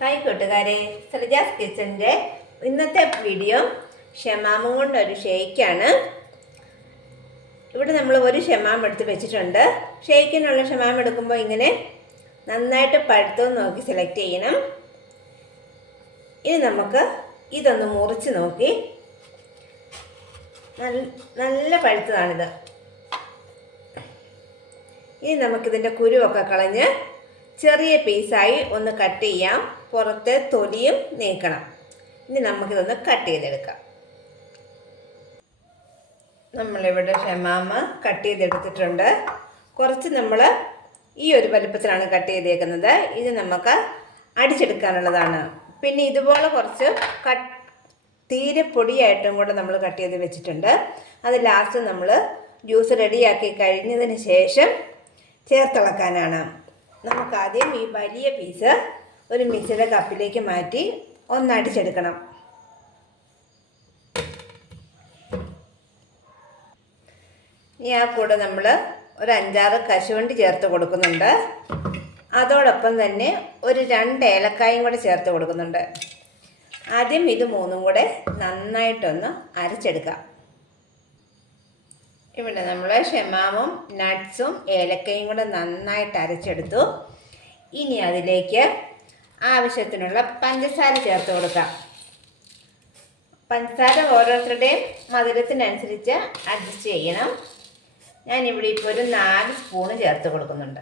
Hi കൂട്ടുകാരെ സലജാസ് കിച്ചന്റെ ഇന്നത്തെ video ഷമാമും കൊണ്ടൊരു ഒരു ഷേക്കാണ്. ഇവിടെ നമ്മൾ ഒരു ഷമാം എടുത്ത് വെച്ചിട്ടുണ്ട്. ഷേക്കിനുള്ള ഷമാം എടുക്കുമ്പോൾ ഇങ്ങനെ നന്നായിട്ട് പഴുത്തും നോക്കി സെലക്ട് ചെയ്യണം. ഇനി നമുക്ക് ഇതൊന്ന് മുറിച്ച് നോക്കി. നല്ല പഴുത്തതാണിത്. ഇനി നമുക്കിതിന്റെ കുരുവൊക്കെ കളഞ്ഞ് ചെറിയ പീസായി ഒന്ന് കട്ട് ചെയ്യാം. പുറത്തെ തൊലിയും നീക്കണം. ഇനി നമുക്കിതൊന്ന് കട്ട് ചെയ്തെടുക്കാം. നമ്മളിവിടെ ഷമാമ കട്ട് ചെയ്തെടുത്തിട്ടുണ്ട്. കുറച്ച് നമ്മൾ ഈ ഒരു വലുപ്പത്തിലാണ് കട്ട് ചെയ്തേക്കുന്നത്. ഇത് നമുക്ക് അടിച്ചെടുക്കാനുള്ളതാണ്. പിന്നെ ഇതുപോലെ കുറച്ച് കട്ട് തീരെ പൊടിയായിട്ടും കൂടെ നമ്മൾ കട്ട് ചെയ്ത് വെച്ചിട്ടുണ്ട്. അത് ലാസ്റ്റ് നമ്മൾ ജ്യൂസ് റെഡിയാക്കി കഴിഞ്ഞതിന് ശേഷം ചേർത്തിളക്കാനാണ്. നമുക്കാദ്യം ഈ വലിയ പീസ് ഒരു മിക്സിയുടെ കപ്പിലേക്ക് മാറ്റി ഒന്നടിച്ചെടുക്കണം ഇനി ആ കൂടെ നമ്മൾ ഒരു അഞ്ചാറ് കശുവണ്ടി ചേർത്ത് കൊടുക്കുന്നുണ്ട്. അതോടൊപ്പം തന്നെ ഒരു രണ്ട് ഏലക്കായും കൂടെ ചേർത്ത് കൊടുക്കുന്നുണ്ട്. ആദ്യം ഇത് മൂന്നും കൂടെ നന്നായിട്ടൊന്ന് അരച്ചെടുക്കാം. ഇവിടെ നമ്മൾ ഷെമാമും നട്ട്സും ഏലക്കയും കൂടെ നന്നായിട്ട് അരച്ചെടുത്തു. ഇനി അതിലേക്ക് ആവശ്യത്തിനുള്ള പഞ്ചസാര ചേർത്ത് കൊടുക്കാം. പഞ്ചസാര ഓരോരുത്തരുടെയും മധുരത്തിനനുസരിച്ച് അഡ്ജസ്റ്റ് ചെയ്യണം. ഞാനിവിടെ ഇപ്പോൾ ഒരു നാല് സ്പൂണ് ചേർത്ത് കൊടുക്കുന്നുണ്ട്.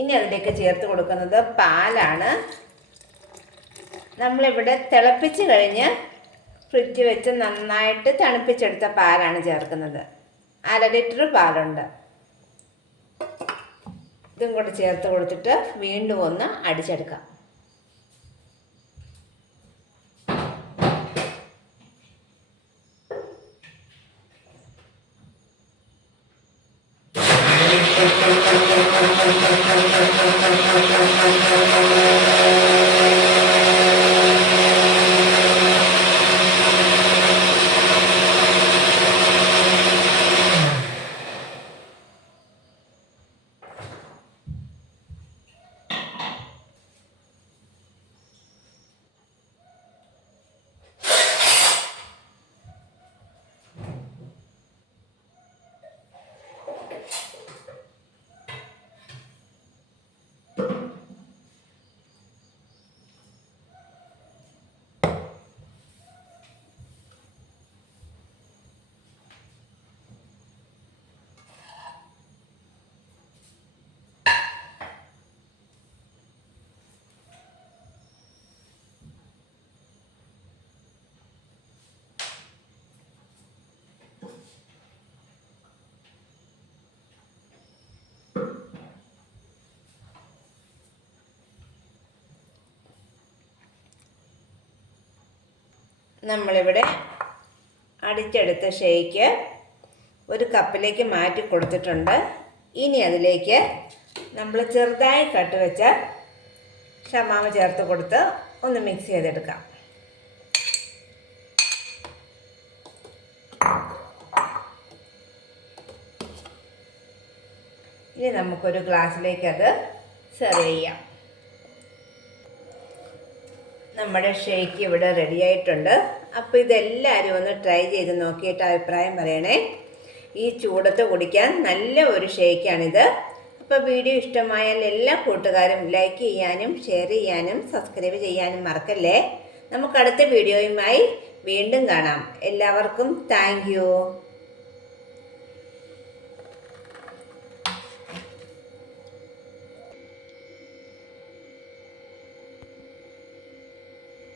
ഇനി അതിലേക്ക് ചേർത്ത് കൊടുക്കുന്നത് പാലാണ്. നമ്മളിവിടെ തിളപ്പിച്ച് കഴിഞ്ഞ് ഫ്രിഡ്ജ് വെച്ച് നന്നായിട്ട് തണുപ്പിച്ചെടുത്ത പാലാണ് ചേർക്കുന്നത്. അര ലിറ്റർ പാലുണ്ട്. ഇതും കൂടെ ചേർത്ത് കൊടുത്തിട്ട് വീണ്ടും ഒന്ന് അടിച്ചെടുക്കാം. നമ്മളിവിടെ അടിച്ചെടുത്ത ഷേക്ക് ഒരു കപ്പിലേക്ക് മാറ്റി കൊടുത്തിട്ടുണ്ട്. ഇനി അതിലേക്ക് നമ്മൾ ചെറുതായി കട്ട് വെച്ച ഷമാമ ചേർത്ത് കൊടുത്ത് ഒന്ന് മിക്സ് ചെയ്തെടുക്കാം. ഇനി നമുക്കൊരു ഗ്ലാസ്സിലേക്ക് അത് സെർവ് ചെയ്യാം. നമ്മുടെ ഷേക്ക് ഇവിടെ റെഡി ആയിട്ടുണ്ട്. അപ്പോൾ ഇതെല്ലാവരും ഒന്ന് ട്രൈ ചെയ്ത് നോക്കിയിട്ട് അഭിപ്രായം പറയണേ. ഈ ചൂടത്ത് കുടിക്കാൻ നല്ല ഒരു ഷേക്കാണിത്. അപ്പോൾ വീഡിയോ ഇഷ്ടമായാൽ എല്ലാ കൂട്ടുകാരും ലൈക്ക് ചെയ്യാനും ഷെയർ ചെയ്യാനും സബ്സ്ക്രൈബ് ചെയ്യാനും മറക്കല്ലേ? നമുക്ക് അടുത്ത വീഡിയോയുമായി വീണ്ടും കാണാം. എല്ലാവർക്കും താങ്ക്